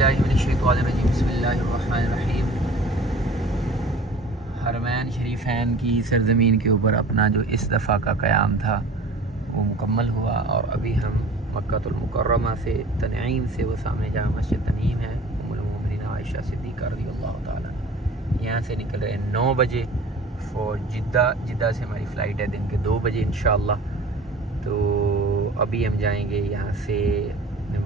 औज़ुबिल्लाहिमिनश्शैतानिर्रजीम बिस्मिल्लाहिर्रहमानिर्रहीम। हरमैन शरीफैन की सरज़मीन के ऊपर अपना जो इस दफ़ा का क़याम था वो मुकम्मल हुआ और अभी हम मक्कातुल मुकर्रमा से तनईम से वो सामने जहाँ मस्जिद तनीम है उम्मुल मोमिनीन आयशा सिद्दीक़ा रज़ियल्लाहु ताला यहाँ से निकल रहे हैं 9 बजे फॉर जिद्दा से हमारी फ़्लाइट है दिन के 2 बजे इंशाअल्लाह। तो अभी हम जाएंगे यहाँ से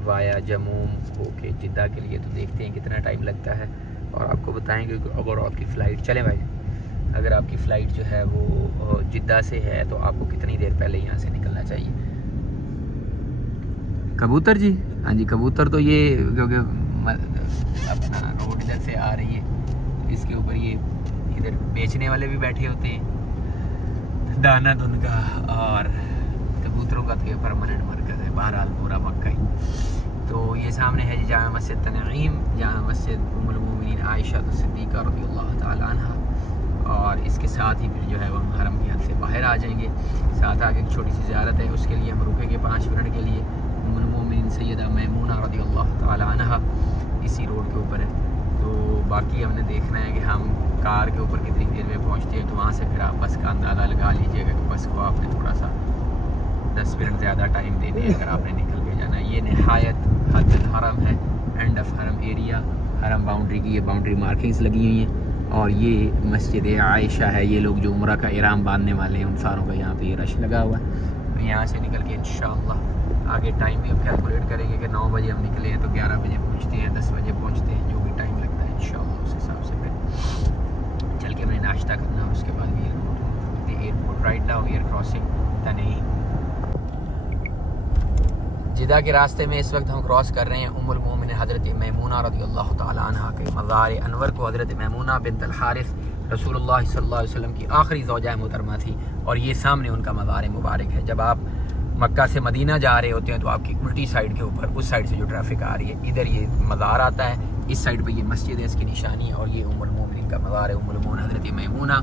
वाया जमूम होके जिद्दा के लिए। तो देखते हैं कितना टाइम लगता है और आपको बताएंगे कि अगर आपकी फ़्लाइट चले भाई, अगर आपकी फ़्लाइट जो है वो जिद्दा से है तो आपको कितनी देर पहले यहाँ से निकलना चाहिए। कबूतर जी, हाँ जी कबूतर तो ये क्योंकि अपना रोड इधर से आ रही है, इसके ऊपर ये इधर बेचने वाले भी बैठे होते हैं दाना धुन का, और कबूतरों का तो ये परमानेंट मरकज़ है बहरहाल पूरा मक्का ही। तो ये सामने है जी जामा मस्जिद तनईम, जामा मस्जिद उम्मुल मोमिनीन आयशा सिद्दीक़ा रज़ियल्लाहु ताला अन्हा, और इसके साथ ही फिर जो है वो हम हरम की हद से बाहर आ जाएंगे। साथ आगे एक छोटी सी ज़ियारत है, उसके लिए हम रुकेंगे 5 मिनट के लिए। उम्मुल मोमिनीन सैयदा मैमूना रज़ियल्लाहु ताला अन्हा इसी रोड के ऊपर है। तो बाकी हमने देखना है कि हम कार के ऊपर कितनी देर में पहुँचते हैं, तो वहाँ से फिर आप बस का अंदाज़ा लगा लीजिएगा कि बस को आपने थोड़ा सा 10 मिनट ज़्यादा टाइम देने हैं अगर आपने निकल के जाना। ये नहायत हद हरम है, एंड ऑफ हरम एरिया, हरम बाउंड्री की ये बाउंड्री मार्किंग्स लगी हुई हैं। और ये मस्जिद आयशा है, ये लोग जो उम्रा का इहराम बांधने वाले हैं उन सारों का यहाँ पे ये रश लगा हुआ है। तो यहाँ से निकल के इंशाअल्लाह आगे टाइम भी हम कैलकुलेट करेंगे कि 9 बजे हम निकले हैं तो 11 बजे पहुँचते हैं, 10 बजे पहुँचते हैं, जो भी टाइम लगता है इंशाअल्लाह उस हिसाब से फिर चल के हमने नाश्ता करना और उसके बाद भी airport right now we are crossing Taneem. Jeddah के रास्ते में इस वक्त हम क्रॉस कर रहे हैं उम्मुल मोमिनीन हज़रत मैमूना रज़ियल्लाहु ताला अन्हा के मज़ार अनवर को। हज़रत मैमूना बिन्त अल हारिस रसूलुल्लाह सल्लल्लाहु अलैहि वसल्लम की आखिरी ज़ौजा मोहतरमा थी, और ये सामने उनका मज़ार मुबारक है। जब आप मक्का से मदीना जा रहे होते हैं तो आपकी उल्टी साइड के ऊपर उस साइड से जो ट्रैफिक आ रही है, इधर ये मज़ार आता है, इस साइड पर ये मस्जिद है, इसकी निशानी है, और ये उम्मुल मोमिनीन का मज़ार है। उम्मुल मोमिनीन हज़रत मैमूना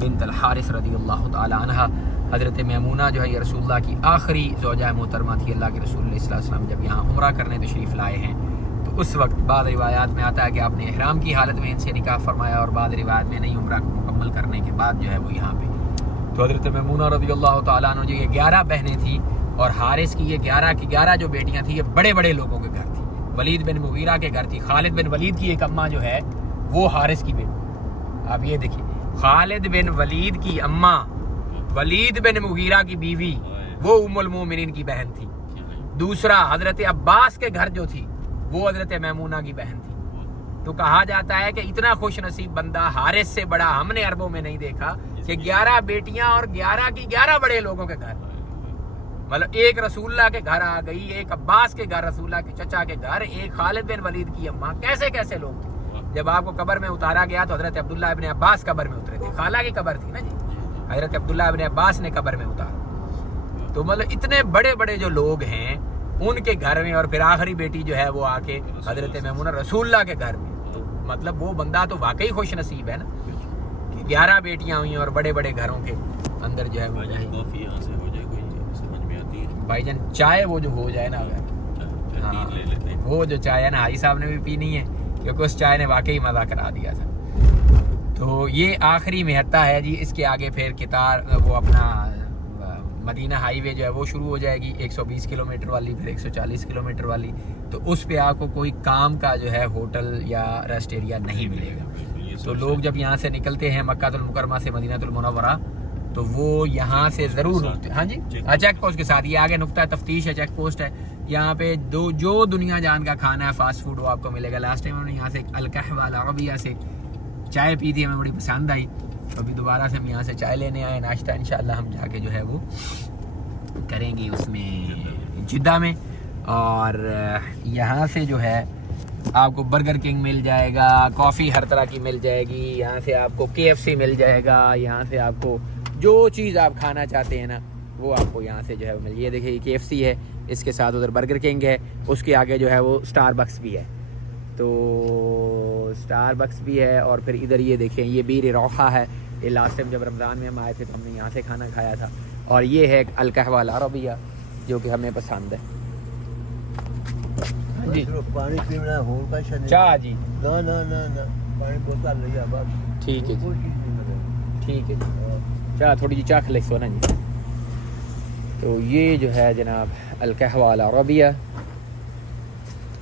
बिन्त अल हारिस रज़ियल्लाहु ताला अन्हा। हज़रत मैमूना जो है ये रसूलुल्लाह की आखिरी ज़ौजा मोहतरमा थी। अल्लाह के रसूल सल्लल्लाहु अलैहि वसल्लम जब यहाँ उम्रा करने तशरीफ़ लाए हैं तो उस वक्त बाद रिवायात में आता है कि आपने इहराम की हालत में इनसे निकाह फरमाया, और बाद रिवायात में नहीं, उम्रा मुकम्मल करने के बाद जो है वो यहाँ पे। तो हज़रत मैमूना रज़ियल्लाहु ताला अन्हा जो ये 11 बहनें थी, और हारिस की ये 11 की 11 जो बेटियाँ थी, ये बड़े बड़े लोगों के घर थी। वलीद बिन मुगीरा के घर थी। खालिद बिन वलीद की एक अम्मा जो है वो हारिस की बेटी, आप ये देखिए, खालिद बिन वलीद की अम्मा वलीद बिन मुगीरा की बीवी वो उम्मुल मोमिनीन की बहन थी। दूसरा हजरत अब्बास के घर जो थी वो हजरत मैमूना की बहन थी। तो कहा जाता है कि इतना खुश नसीब बंदा हारिस से बड़ा हमने अरबों में नहीं देखा कि 11 बेटियां और 11 की 11 बड़े लोगों के घर, मतलब एक रसूलुल्लाह के घर आ गई, एक अब्बास के घर रसूलुल्लाह के चचा के घर, एक खालिद बिन वलीद की अम्मा, कैसे कैसे लोग थे। जब आपको कब्र में उतारा गया तो हजरत अब्दुल्लाह इब्न अब्बास कब्र में उतरे थे, खाला की कब्र थी ना जी, हजरत अब्दुल्लाह इब्न अब्बास ने कब्र में उतारा। तो मतलब इतने बड़े बड़े जो लोग हैं उनके घर में, और फिर आखिरी बेटी जो है वो आके हजरत मैमूना रसूलुल्लाह के घर में। तो मतलब वो बंदा तो वाकई खुश नसीब है ना कि 11 बेटियां हुई और बड़े बड़े घरों के अंदर जो है वो भाईजान चाय वो जो हो जाए ना, अगर हाँ वो जो चाय है ना हाजी साहब ने भी पीनी है, क्योंकि उस चाय ने वाकई मज़ा करा दिया था। तो ये आखिरी मेहत्ता है जी। इसके आगे फिर कितार वो अपना मदीना हाईवे जो है वो शुरू हो जाएगी, 120 किलोमीटर वाली, फिर 140 किलोमीटर वाली। तो उस पे आपको कोई काम का जो है होटल या रेस्ट एरिया नहीं मिलेगा। तो लोग जब यहाँ से निकलते हैं मक्कातुल मुकर्रमा से मदीनातुल मुनव्वरा तो वो यहाँ से ज़रूर रुकते हैं। हाँ जी, चेक पोस्ट के साथ, ये आगे नुक्ता तफ्तीश है, चेक पोस्ट है। यहाँ पे जो दुनिया जान का खाना है फास्ट फूड वो आपको मिलेगा। लास्ट टाइम हमने यहाँ से अल कहवा अल अरबिया से चाय पी थी, हमें बड़ी पसंद आई। तो अभी दोबारा से हम यहाँ से चाय लेने आए, नाश्ता इंशाल्लाह हम जाके जो है वो करेंगे उसमें जिद्दा में। और यहाँ से जो है आपको बर्गर किंग मिल जाएगा, कॉफ़ी हर तरह की मिल जाएगी, यहाँ से आपको KFC मिल जाएगा, यहाँ से आपको जो चीज़ आप खाना चाहते हैं ना वो आपको यहाँ से जो है वो मिल। ये देखिए KFC है, इसके साथ उधर बर्गर किंग है, उसके आगे जो है वो स्टारबक्स भी है। तो स्टारबक्स भी है, और फिर इधर ये देखें ये बीर रोहा है, ये लास्ट टाइम जब रमज़ान में हम आए थे तो हमने यहाँ से खाना खाया था। और ये है अल कहवा अल अरबिया जो कि हमें पसंद है। जी सिर्फ पानी पीना होर का शरीर चाह जी ना ना ना ना पानी बोतल ले जा बस ठीक है जी कोई चीज नहीं मिलेगी ठीक है जी चाह थोड़ी जी चाह खिलाइसो ना जी तो ये जो है जनाब अल-कहवा अल-अरबिया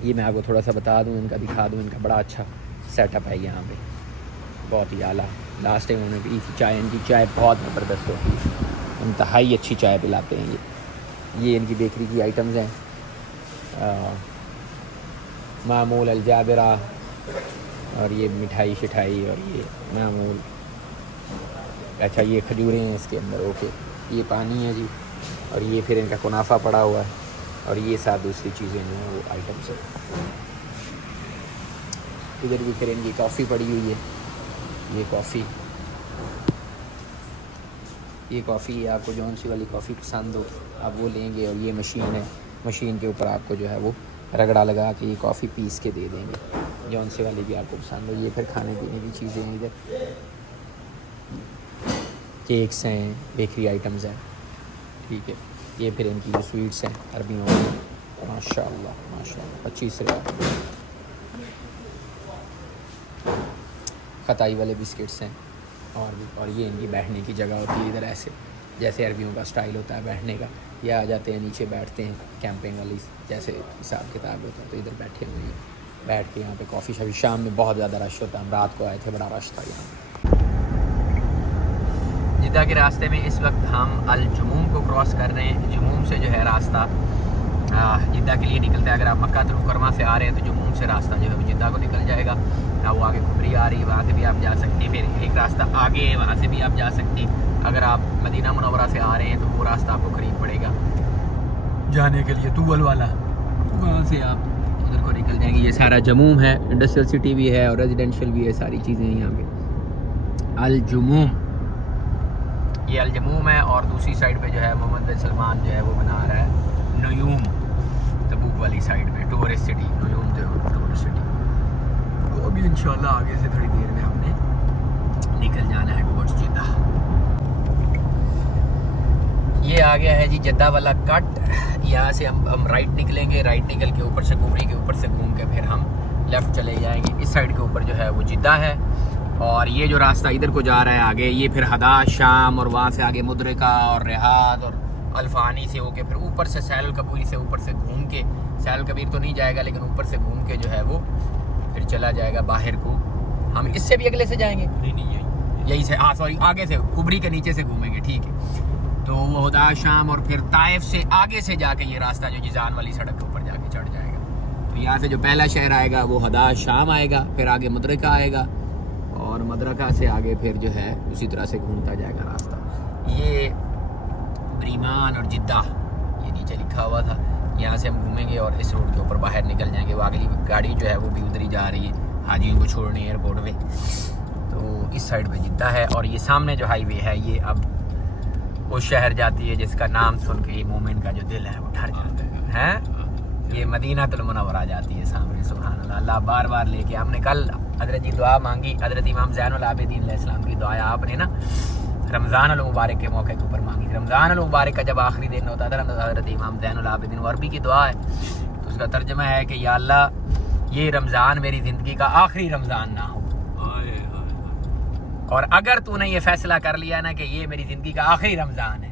ये मैं आपको थोड़ा सा बता दूं इनका दिखा दूं इनका बड़ा अच्छा सेटअप है यहाँ पे बहुत ही आला लास्ट टाइम उन्होंने पी थी चाय इनकी चाय बहुत ज़बरदस्त होती है इंतहाई अच्छी चाय पिलाते हैं ये इनकी बेकरी की आइटम्स हैं मामूल अलजाबिरा और ये मिठाई शिठाई और ये मामूल अच्छा ये खजूरें हैं इसके अंदर ओके ये पानी है जी और ये फिर इनका कुनाफा पड़ा हुआ है और ये साथ दूसरी चीज़ें जो हैं वो आइटम्स हैं इधर भी फिर इनकी कॉफ़ी पड़ी हुई है ये कॉफ़ी आपको जौन सी वाली कॉफ़ी पसंद हो आप वो लेंगे और ये मशीन है मशीन के ऊपर आपको जो है वो रगड़ा लगा के ये कॉफ़ी पीस के दे देंगे जौन सी वाली भी आपको पसंद हो ये फिर खाने पीने की चीज़ें हैं इधर केक्स हैं बेकरी आइटम्स हैं ठीक है ये फिर इनकी जो स्वीट्स हैं अरबियों में माशाल्लाह 25 रुपये खताई वाले बिस्किट्स हैं और ये इनकी बैठने की जगह होती है इधर ऐसे जैसे अरबियों का स्टाइल होता है बैठने का ये आ जाते हैं नीचे बैठते हैं कैंपिंग वाली जैसे हिसाब किताब होता है तो इधर बैठे हुए हैं बैठ के यहाँ पे कॉफ़ी शॉफ़ी शाम में बहुत ज़्यादा रश होता है हम रात को आए थे बड़ा रश था यहाँ जिद्दा के रास्ते में इस वक्त हम अल जुमूम को क्रॉस कर रहे हैं जुमूम से जो है रास्ता जिद्दा के लिए निकलता है अगर आप मक्का तुल मुकरमा से आ रहे हैं तो जुमूम से रास्ता जो है वो जिद्दा को निकल जाएगा वो आगे खुबरी आ रही है वहाँ से भी आप जा सकते हैं फिर एक रास्ता आगे है वहाँ से भी आप जा सकते हैं अगर आप मदीना मुनव्वरा से आ रहे हैं तो वो रास्ता आपको करीब पड़ेगा जाने के लिए तूवल वाला वहाँ से आप उधर को निकल जाएंगे ये सारा जमूम है इंडस्ट्रियल सिटी भी है और रेजिडेंशियल भी है सारी चीज़ें हैं यहाँ पे अल जुमूम ये अल जुमूम है और दूसरी साइड पे जो है मोहम्मद बिन सलमान जो है वो बना रहा है नुयूम तबूक वाली साइड पे टूरिस्ट सिटी नुयूम टूरिस्ट सिटी वो अभी इंशाल्लाह आगे से थोड़ी देर में हमने निकल जाना है टुवर्ड्स जिद्दा ये आ गया है जी जिद्दा वाला कट यहाँ से हम राइट निकलेंगे राइट निकल के ऊपर से कुबरी के ऊपर से घूम के फिर हम लेफ़्ट चले जाएंगे इस साइड के ऊपर जो है वो जिद्दा है और ये जो रास्ता इधर को जा रहा है आगे ये फिर हदाश शाम और वहाँ से आगे मुद्रिका और रिहाद और अल्फानी से होके फिर ऊपर से सैल कबीर से ऊपर से घूम के सैल कबीर तो नहीं जाएगा लेकिन ऊपर से घूम के जो है वो फिर चला जाएगा बाहर को हम इससे भी अगले से जाएंगे नहीं यही से सॉरी आगे से कुबरी के नीचे से घूमेंगे ठीक है तो वो हदाश शाम और फिर ताइफ से आगे से जाके ये रास्ता जो जिजान वाली सड़क के ऊपर जाके चढ़ जाएगा तो यहाँ से जो पहला शहर आएगा वो हदाश शाम आएगा फिर आगे मुद्रिका आएगा और मदरका से आगे फिर जो है उसी तरह से घूमता जाएगा रास्ता ये ब्रीमान और जिद्दा ये नीचे लिखा हुआ था यहाँ से हम घूमेंगे और इस रोड के ऊपर बाहर निकल जाएंगे वो अगली गाड़ी जो है वो भी उधर ही जा रही है हाजियों को छोड़ने एयरपोर्ट पे तो इस साइड पे जिद्दा है और ये सामने जो हाईवे है ये अब वो शहर जाती है जिसका नाम सुन के ये मोमिन का जो दिल है वो ठर जाता है ये मदीना तुल मुनव्वरा जाती है सामने सुभान अल्लाह अल्लाह बार बार लेके हमने कल हज़रत जी दुआ मांगी हज़रत इमाम ज़ैनुल आबिदीन अलैहिस्सलाम की दुआ आपने ना रमज़ान अल मुबारक के मौके के ऊपर मांगी रमज़ान अल मुबारक का जब आखिरी दिन होता था हज़रत इमाम ज़ैनुल आबिदीन अरबी की दुआ है तो उसका तर्जुमा है कि या अल्लाह ये रमज़ान मेरी ज़िंदगी का आखिरी रमज़ान ना हो और अगर तूने ये फैसला कर लिया ना कि ये मेरी ज़िंदगी का आखिरी रमज़ान है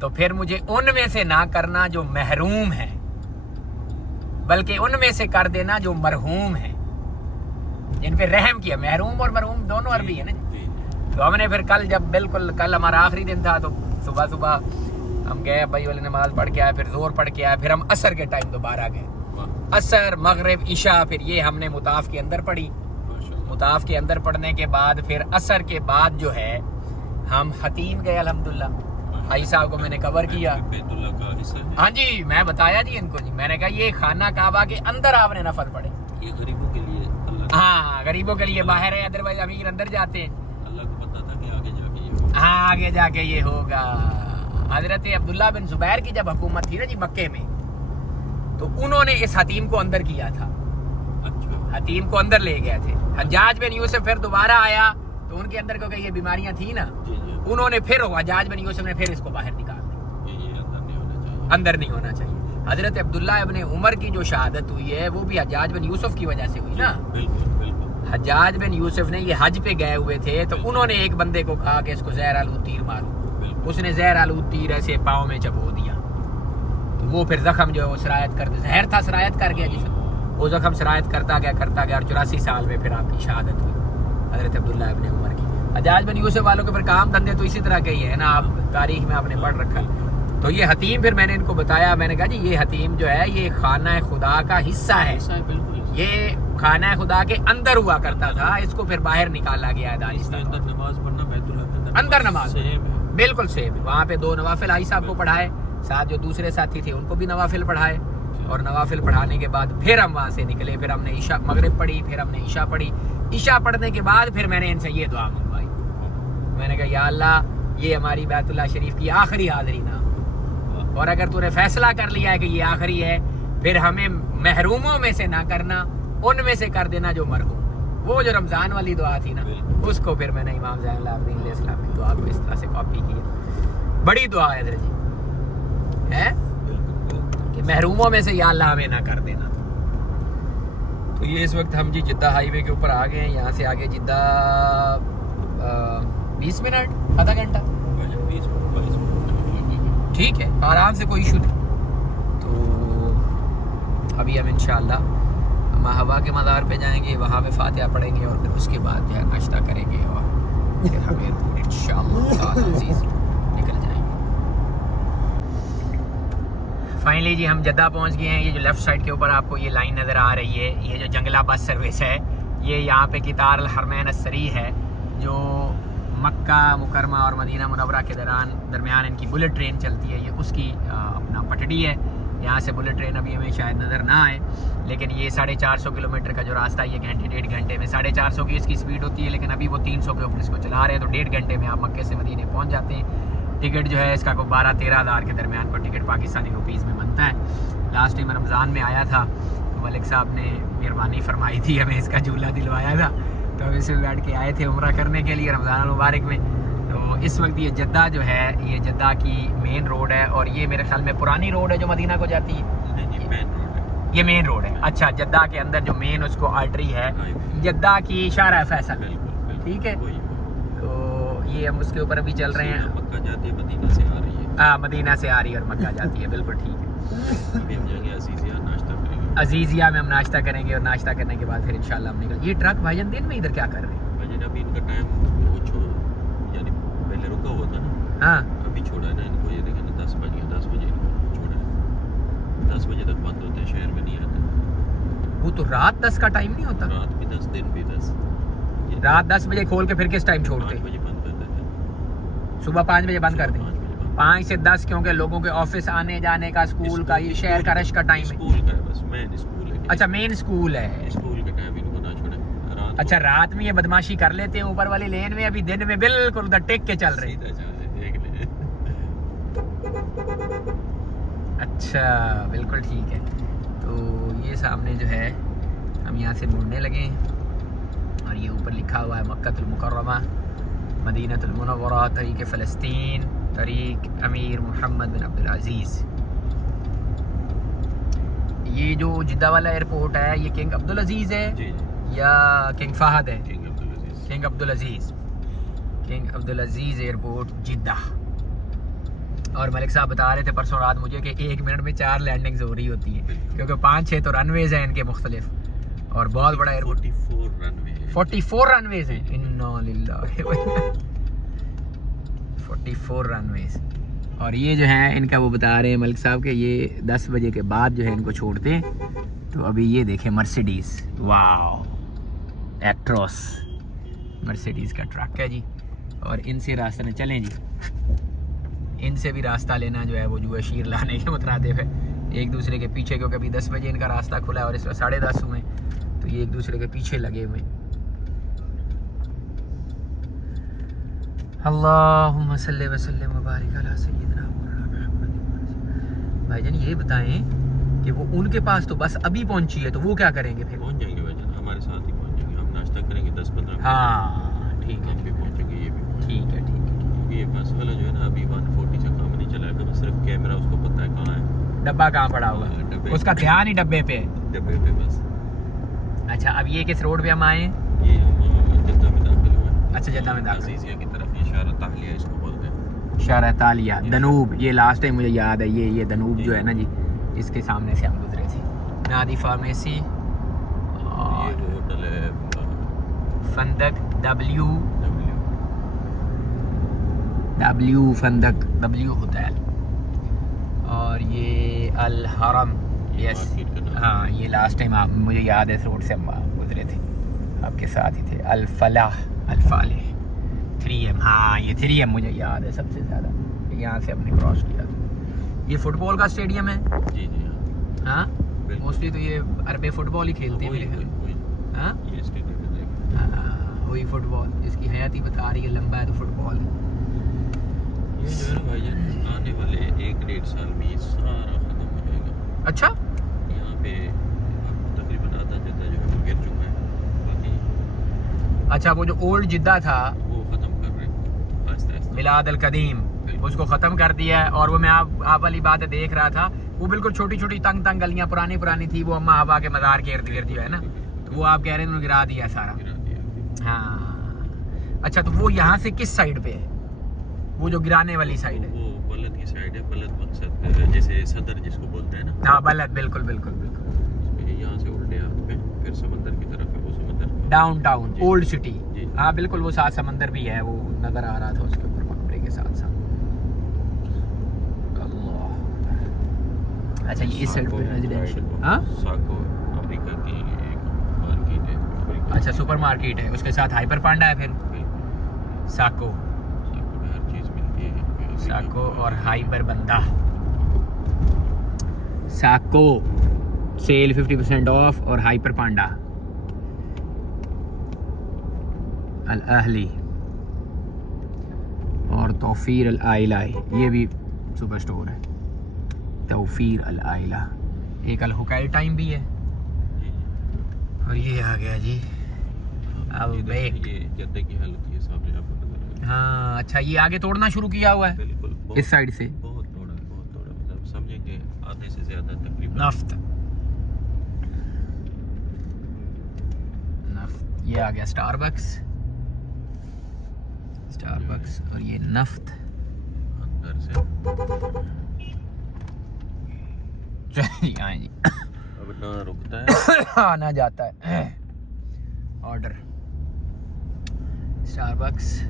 तो फिर मुझे उनमें से ना करना जो महरूम है बल्कि उनमें से कर देना जो मरहूम है जिन पे रहम किया महरूम और मरहूम दोनों अरबी है ना तो हमने फिर कल जब बिल्कुल कल हमारा आखिरी दिन था तो सुबह सुबह हम गए भाई वाले नमाज पढ़ के आए फिर जोर पढ़ के आए फिर हम असर के टाइम दोबारा गए असर मगरिब इशा फिर ये हमने मुताफ के अंदर पढ़ी मुताफ के अंदर पढ़ने के बाद फिर असर के बाद जो है हम हतीम गए अल्हम्दुलिल्लाह भाई साहब को मैंने कवर किया हाँ जी मैं बताया जी इनको जी मैंने कहा ये खाना काबा के अंदर आपने नफल पढ़े ये गरीबों के लिए हाँ गरीबों के लिए बाहर है अदरवाइज अमीर अंदर जाते हैं अल्लाह को पता था कि आगे जाके ये होगा हाँ आगे जाके ये होगा हजरत अब्दुल्ला बिन जुबैर की जब हुकूमत थी ना जी मक्के में तो उन्होंने इस हतीम को अंदर किया था अच्छा हतीम को अंदर ले गए थे हज्जाज बिन यूसुफ फिर दोबारा आया तो उनके अंदर क्योंकि ये बीमारियां थी ना जी उन्होंने फिर हज्जाज बिन यूसुफ ने फिर इसको बाहर निकाल दिया ये अंदर नहीं होना चाहिए अंदर नहीं होना चाहिए हजरत अब्दुल्ला इब्न उमर की जो शहादत हुई है वो भी हज्जाज बिन यूसुफ की वजह से हुई ना। बिल्कुल बिल्कुल। हज्जाज बिन यूसुफ ने ये हज पे गए हुए थे तो उन्होंने एक बंदे को कहा कि इसको जहर आलू तीर मारो, उसने जहर आलू तीर ऐसे पाँव में चबो दिया तो वो फिर जख्म जो है वो सरायत कर, जहर था सरायत कर गया जिसमें, वो जख्म सरायत करता गया और 84 साल में फिर आपकी शहादत हुई हजरत अब्दुल्ला इब्न उमर की। हज्जाज बिन यूसुफ वालों के फिर काम धंधे तो इसी तरह के ही है ना, आप तारीख में आपने पढ़ रखा है। तो ये हतीम फिर मैंने इनको बताया, मैंने कहा जी ये हतीम जो है ये खाना खुदा का हिस्सा है, बिल्कुल। ये खाना खुदा के अंदर हुआ करता था, इसको फिर बाहर निकाला गया है इसमें दानिस्तान अंदर नमाज पढ़ना बैतुल्लाह अंदर नमाज सेम है। बिल्कुल सेम। वहाँ पे 2 नवाफिल आई साहब को पढ़ाए, साथ जो दूसरे साथी थे उनको भी नवाफिल पढ़ाए, और नवाफिल पढ़ाने के बाद फिर हम वहाँ से निकले, फिर हमने ईशा मगरिब पढ़ी, फिर हमने ईशा पढ़ी। ईशा पढ़ने के बाद फिर मैंने इनसे ये दुआ मंगवाई, मैंने कहा या अल्लाह ये हमारी बैतुल्लाह शरीफ की आखिरी हाज़िरी ना, और अगर तूने फैसला कर लिया है कि ये आखिरी है फिर हमें महरूमों में से ना करना, उनमें से कर देना जो मरहूम। वो जो रमज़ान वाली दुआ थी ना, उसको फिर मैंने इमाम ज़ैनुल आबिदीन अलैहिस्सलाम की दुआ को इस तरह से कॉपी किया। बड़ी दुआ है हज़रत जी है कि महरूमों में से या अल्लाह हमें ना कर देना। तो ये इस वक्त हम जी जिद्दा हाईवे के ऊपर आ गए हैं, यहाँ से आगे जिद्दा 20 मिनट आधा घंटा 20-22 मिनट। ठीक है, आराम से, कोई इशू नहीं। तो अभी हम इंशाअल्लाह हवा के मज़ार पे जाएंगे, वहाँ पे फातिहा पढ़ेंगे और फिर उसके बाद जो है नाश्ता करेंगे और फिर हमें इंशाअल्लाह अज़ीज़ निकल जाएंगे। फाइनली जी हम जद्दा पहुँच गए हैं। ये जो लेफ़्ट साइड के ऊपर आपको ये लाइन नज़र आ रही है, ये जो जंगला बस सर्विस है, ये यहाँ पे कितार अल हरमैन अस्सरी है, जो मक्का मुकरमा और मदीना मुनव्वरा के दरमियान इनकी बुलेट ट्रेन चलती है, ये उसकी अपना पटड़ी है। यहाँ से बुलेट ट्रेन अभी हमें शायद नज़र ना आए, लेकिन ये 450 किलोमीटर का जो रास्ता है ये घंटे 1.5 घंटे में, 450 की इसकी स्पीड होती है, लेकिन अभी वो 300 के ऊपर इसको चला रहे हैं, तो 1.5 घंटे में आप मक्के से मदीने पहुँच जाते हैं। टिकट जो है इसका को 12-13 हज़ार के दरमियान को टिकट पाकिस्तानी रुपीज़ में बनता है। लास्ट टाइम रमज़ान में आया था तो मलिक साहब ने मेहरबानी फरमाई थी, हमें इसका झूला दिलवाया था, तो हम इसमें बैठ के आए थे उम्रा करने के लिए रमज़ान मुबारक में। तो इस वक्त ये जद्दा जो है ये जद्दा की मेन रोड है, और ये मेरे ख्याल में पुरानी रोड है जो मदीना को जाती है। नहीं, मेन रोड है। ये मेन रोड है। अच्छा, जद्दा के अंदर जो मेन उसको आर्टरी है जद्दा की शारा फैसल, ठीक है। तो ये हम उसके ऊपर अभी चल रहे हैं। मक्का जाती है, मदीना से आ रही है। हाँ, मदीना से आ रही है और मक्का जाती है, बिल्कुल ठीक है। अभी हम जाएंगे अजीजिया, नाश्ता करेंगे। अजीजिया में हम नाश्ता करेंगे, और नाश्ता करने के बाद फिर इंशाल्लाह हम निकल। ये ट्रक भाईजान दिन में इधर क्या कर रहे हैं? भाईजान अभी इनका टाइम वो छोड़, यानी पहले रुका हुआ था ना, हाँ, अभी छोड़ा है ना इनको। ये देखें ना 10 बज गए, 10 बजे इनको छोड़ा है। 10 बजे तक बंद होते हैं, शहर में नहीं आते। वो तो रात 10 का टाइम नहीं होता? रात भी 10, दिन भी 10। रात 10 बजे खोल के फिर किस टाइम छोड़ते? 5 बजे बंद कर देते हैं। सुबह 5 बजे बंद कर दें। 5 बजे बंद। 5 से 10 क्योंकि लोगों के ऑफिस आने जाने का, स्कूल का, ये शहर का रश का टाइम है। स्कूल का है बस, मेन स्कूल है। अच्छा, मेन स्कूल है। स्कूल के टाइम इनको ना छोड़े। रात अच्छा, रात में ये बदमाशी कर लेते हैं ऊपर वाली लेन में, अभी दिन में बिल्कुल उधर टेक के चल रहे हैं। सीधा जा रहे हैं, देख ले। अच्छा, बिल्कुल ठीक है। तो ये सामने जो है हम यहाँ से मुड़ने लगे, और ये ऊपर लिखा हुआ है मक्कतुल मुकर्रमा मदीनतुल मुनव्वरा तरीक़ फ़लस्तीन तरीक़ अमीर मोहम्मद बिन अब्दुल अज़ीज़। ये जो जिद्दा वाला एयरपोर्ट है ये किंग अब्दुल अज़ीज़ है जी जी, या किंग फ़हद है? किंग अब्दुल अजीज। किंग अब्दुल अज़ीज़, किंग अब्दुल अज़ीज़ एयरपोर्ट जिद्दा। और मलिक साहब बता रहे थे परसों रात मुझे कि 1 मिनट में 4 लैंडिंग्स हो रही होती हैं, क्योंकि 5-6 तो रनवेज हैं इनके मुख्तलिफ, और बहुत बड़ा एयरपोर्ट। 44 रनवे है। 44 रनवेज हैं। इन्ना लिल्लाहि व इन्ना 44 रनवेज। और ये जो है इनका वो बता रहे हैं मलिक साहब के ये 10 बजे के बाद जो है इनको छोड़ते हैं। तो अभी ये देखें मर्सिडीज़, वाओ, एक्ट्रोस मर्सिडीज़ का ट्रक है जी, और इनसे रास्ते में चलें जी। इनसे भी रास्ता लेना जो है वो जुए शीर लाने के मुतरादिफ है, एक दूसरे के पीछे, क्योंकि अभी 10 बजे इनका रास्ता खुला है और इस वक्त 10:30 हुए, तो ये एक दूसरे के पीछे लगे हुए। अल्लाहुम्मा सल्ली व सल्लिम व बारिक अला सय्यिदिना मुहम्मद। भाईजान ये बताएं कि वो उनके पास तो बस अभी पहुंची है, तो वो क्या करेंगे फिर? पहुंच जाएंगे भाईजान, हमारे साथ ही पहुंच जाएंगे। हम नाश्ता करेंगे 10-15 मिनट। हाँ ठीक है, हम भी पहुंचेंगे, ये भी पहुंचेंगे। ठीक है। ये बस वाला जो है ना अभी 140 से कम नहीं चलाएगा, बस सिर्फ कैमरा उसको पता है कहाँ है। डब्बा कहाँ पड़ा हाँ, होगा, डब्बे। उसका ध्यान ही डब्बे पे है। डब्बे पे बस। अच्छा, अब ये किस रोड पे हम आए हैं? ये हम जद्दा में दाखिल हुए। अच्छा, जद्दा में दाखिल। अजीजिया की तरफ, ये शारा ताहलिया इसको बोलते हैं। शारा तालिया, दनूब, ये लास्ट टाइम मुझे याद है, ये दनूब जो है ना जी, इसके सामने से हम गुजरे थे। नादी फार्मेसी ये और होटल है फंदक W फंदक W होटल, और ये अल हरम। यस, मार्केट का नाम। हाँ, ये लास्ट टाइम आप, मुझे याद है, इस रोड से हम गुजरे थे, आपके साथ ही थे। अल फलाह, अल फालिह, 3M। हाँ, ये 3M मुझे याद है सबसे ज़्यादा, यहाँ से हमने क्रॉस किया था। ये फुटबॉल का स्टेडियम है। जी जी हाँ। हाँ, बिल्कुल। मोस्टली तो ये अरबे फुटबॉल ही खेलते हैं वही- मेरे ख्याल में। वही- हाँ, ये स्टेडियम है, देखो। हाँ, वही फुटबॉल, इसकी हयाती बता रही है, लंबा है तो फुटबॉल। ये जो है ना भाईजान, आने वाले 1-1.5 साल में ये सारा खत्म हो जाएगा। अच्छा, यहाँ पे अब तकरीबन आधा जद्दा जो है वो गिर चुका है, बाकी अच्छा, वो जो ओल्ड जिद्दा था, वो खत्म कर रहे हैं आहिस्ता आहिस्ता। मिलाद अल कदीम, बिल्कुल। उसको ख़त्म कर दिया है। और वो मैं आप वाली बात देख रहा था, वो बिल्कुल छोटी छोटी तंग तंग गलियाँ पुरानी थी, वो अम्मा हवा के मज़ार के इर्द गिर्द जो है ना, तो वो आप कह रहे हैं उन्होंने गिरा दिया सारा। गिरा दिया। हाँ, अच्छा, तो वो यहाँ से किस साइड पे है, वो जो गिराने वाली साइड है? वो बलद की साइड है। बलद मकसद जैसे सदर जिसको बोलते हैं ना, हाँ, बलद, बिल्कुल बिल्कुल बिल्कुल। यहाँ से उल्टे हाथ पे फिर समंदर की तरफ है, वो समंदर डाउन टाउन, जी। Old city. जी। हाँ, बिल्कुल, वो साथ समंदर भी है, वो नज़र आ रहा था उसके ऊपर मकबरे के साथ साथ। अल्लाह। अच्छा, ये इस साइड पे रेजिडेंशियल। हाँ, साको अफ्रीका की एक मार्केट है। अफ्रीका अच्छा, सुपर मार्केट है, उसके साथ हाइपर पांडा है, फिर बिल्कुल। साको, साको में हर चीज़ मिलती है यहाँ पे। अफ्रीका साको की। और हाइपर बंदा। साको सेल 50% ऑफ, और हाइपर पांडा, अल अहली और तौफीर अल आइला, ये भी सुपर स्टोर है। तौफीर अल आइला, एक अल हुकैल टाइम भी है, जी, जी। और ये आ गया जी अल इधर बेक। ये जद्दा की हालत ये सामने आपको नजर हाँ, अच्छा, ये आगे तोड़ना शुरू किया हुआ है बिल्कुल इस साइड से। बहुत थोड़ा मतलब समझेंगे आधे से ज्यादा तकरीबन। नफ्त, ये आ गया स्टारबक्स, और ये नफ्त। अंदर से चलिए, हाँ जी, अब ना रुकता है। आना जाता है ऑर्डर। Starbucks,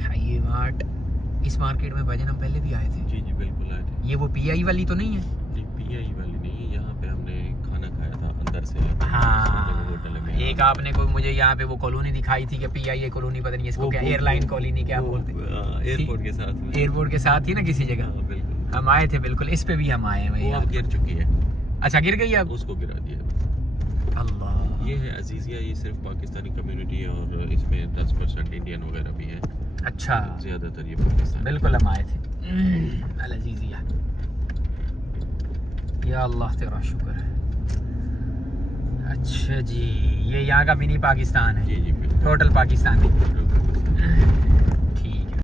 high mart. इस मार्केट में भजन हम पहले भी आए थे। जी जी बिल्कुल आए थे। ये वो PI वाली तो नहीं है? जी PI वाली नहीं है, यहाँ पे हमने खाना खाया था अंदर से। हाँ, होटल में एक आपने कोई मुझे यहाँ पे वो कॉलोनी दिखाई थी कि PI कॉलोनी, पता नहीं इसको क्या, एयरलाइन कॉलोनी क्या बोलते हैं, एयरपोर्ट के साथ में। एयरपोर्ट के साथ ही ना किसी जगह। हाँ, बिल्कुल। हम आए थे, बिल्कुल, इस पे भी हम आए हैं, वो याद। अब गिर चुकी है, अच्छा, गिर गई अब? उसको गिरा दिया। अल्लाह। ये है अजीजिया, ये सिर्फ पाकिस्तानी कम्युनिटी है और इसमें 10% इंडियन वगैरह भी है। अच्छा, ज्यादातर ये पाकिस्तान। बिल्कुल, हम आए थे अल अजीजिया। या अल्लाह तेरा शुक्र है। अच्छा जी, ये यहाँ का मिनी पाकिस्तान है, जी जी बिल्कुल। टोटल पाकिस्तानी। बिल्कुल।